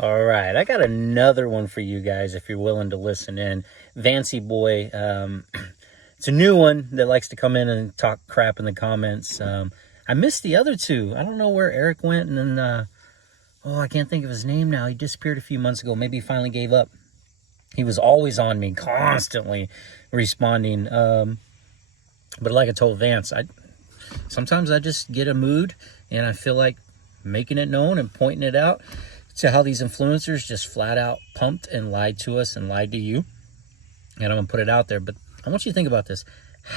All right, I got another one for you guys if you're willing to listen in. Vancy Boy, it's a new one that likes to come in and talk crap in the comments. I missed the other two. I don't know where Eric went, and then, I can't think of his name now. He disappeared a few months ago. Maybe he finally gave up. He was always on me, constantly responding. But like I told Vance, sometimes I just get a mood and I feel like making it known and pointing it out to how these influencers just flat out pumped and lied to us and lied to you. And I'm going to put it out there. But I want you to think about this.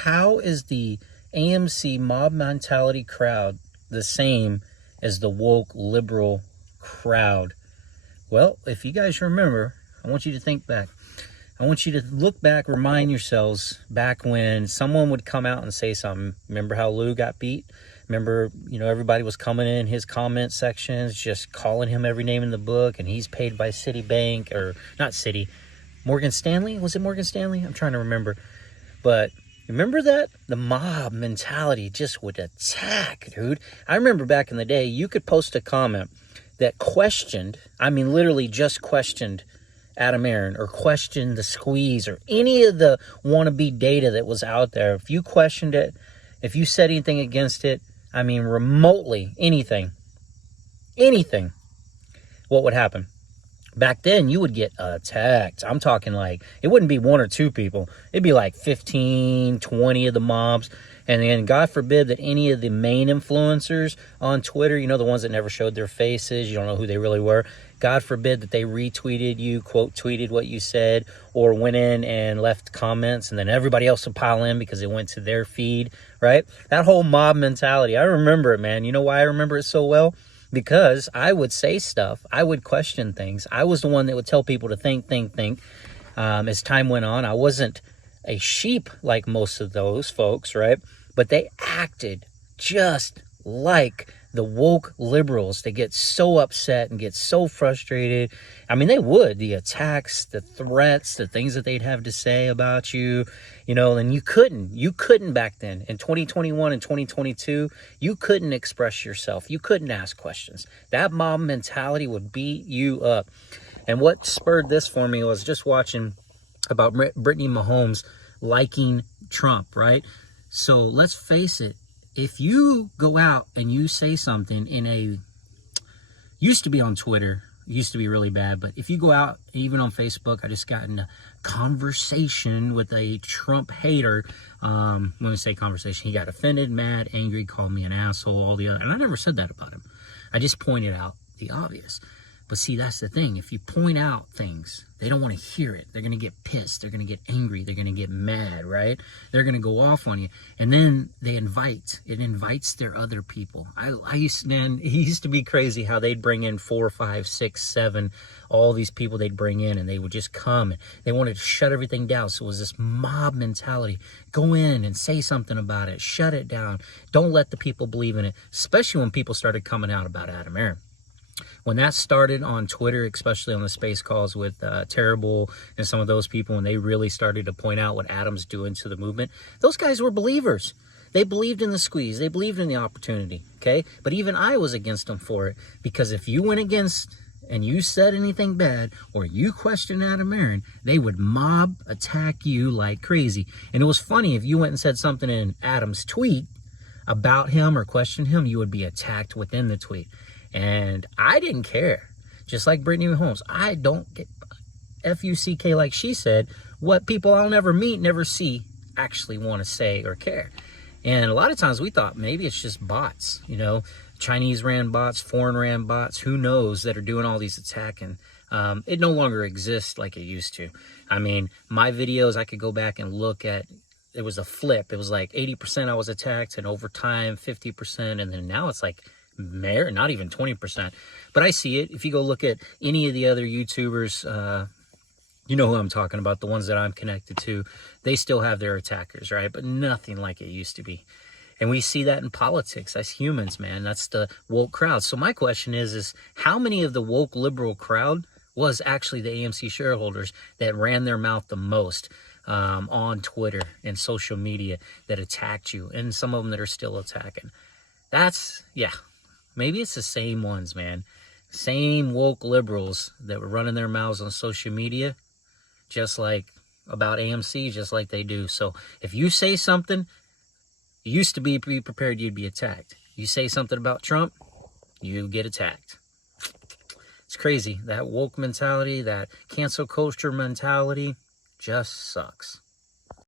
How is the AMC mob mentality crowd the same as the woke liberal crowd? Well, if you guys remember, I want you to think back. I want you to look back, remind yourselves back when someone would come out and say something. Remember how Lou got beat? Remember, everybody was coming in his comment sections, just calling him every name in the book, and he's paid by Citibank, or not Citi, Morgan Stanley? Was it Morgan Stanley? I'm trying to remember. But remember that? The mob mentality just would attack, dude. I remember back in the day, you could post a comment that questioned, literally just questioned Adam Aaron, or questioned the squeeze, or any of the wannabe data that was out there. If you questioned it, if you said anything against it, remotely anything, what would happen? Back then, you would get attacked. I'm talking like, it wouldn't be one or two people. It'd be like 15, 20 of the mobs. And then, God forbid that any of the main influencers on Twitter, the ones that never showed their faces, you don't know who they really were, God forbid that they retweeted you, quote tweeted what you said, or went in and left comments, and then everybody else would pile in because it went to their feed, right? That whole mob mentality, I remember it, man. You know why I remember it so well? Because I would say stuff. I would question things. I was the one that would tell people to think. As time went on, I wasn't a sheep like most of those folks, right? But they acted just like the woke liberals. They get so upset and get so frustrated. They would. The attacks, the threats, the things that they'd have to say about you, and you couldn't back then. In 2021 and 2022, you couldn't express yourself. You couldn't ask questions. That mob mentality would beat you up. And what spurred this for me was just watching about Brittany Mahomes liking Trump, right? So let's face it. If you go out and you say something used to be on Twitter, used to be really bad, but if you go out, even on Facebook, I just got in a conversation with a Trump hater. When I say conversation, he got offended, mad, angry, called me an asshole, all the other, and I never said that about him. I just pointed out the obvious. But see, that's the thing. If you point out things, they don't want to hear it. They're going to get pissed. They're going to get angry. They're going to get mad, right? They're going to go off on you. And then it invites their other people. It used to be crazy how they'd bring in 4, 5, 6, 7, all these people they'd bring in, and they would just come. And they wanted to shut everything down. So it was this mob mentality. Go in and say something about it. Shut it down. Don't let the people believe in it, especially when people started coming out about Adam Aaron. When that started on Twitter, especially on the space calls with Terrible and some of those people, when they really started to point out what Adam's doing to the movement, those guys were believers. They believed in the squeeze. They believed in the opportunity, okay? But even I was against them for it, because if you went against and you said anything bad or you questioned Adam Aaron, they would mob attack you like crazy. And it was funny, if you went and said something in Adam's tweet about him or questioned him, you would be attacked within the tweet. And I didn't care. Just like Brittany Mahomes, I don't get F-U-C-K, like she said, what people I'll never meet, never see, actually want to say or care. And a lot of times we thought maybe it's just bots, Chinese ran bots, foreign ran bots, who knows, that are doing all these attacking. It no longer exists like it used to. My videos, I could go back and look at, it was a flip. It was like 80% I was attacked, and over time 50%, and then now it's like not even 20%. But I see it. If you go look at any of the other YouTubers, you know who I'm talking about, the ones that I'm connected to, they still have their attackers, right? But nothing like it used to be. And we see that in politics. That's humans, man. That's the woke crowd. So my question is how many of the woke liberal crowd was actually the AMC shareholders that ran their mouth the most on Twitter and social media, that attacked you, and some of them that are still attacking? Maybe it's the same ones, man. Same woke liberals that were running their mouths on social media, just like about AMC, just like they do. So if you say something, you used to be prepared you'd be attacked. You say something about Trump, you get attacked. It's crazy. That woke mentality, that cancel culture mentality just sucks.